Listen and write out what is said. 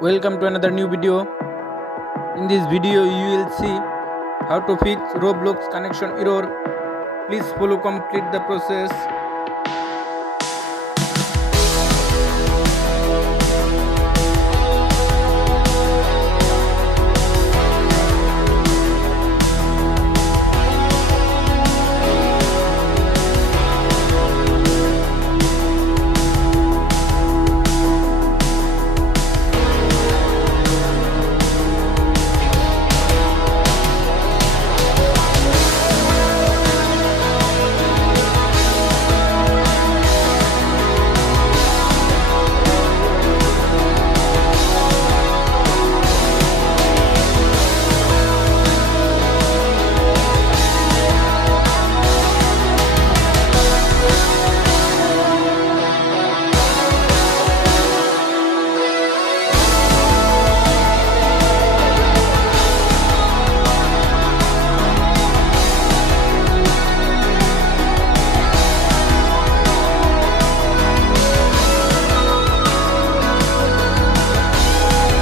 Welcome to another new video. In this video you will see how to fix Roblox connection error. Please follow complete the process.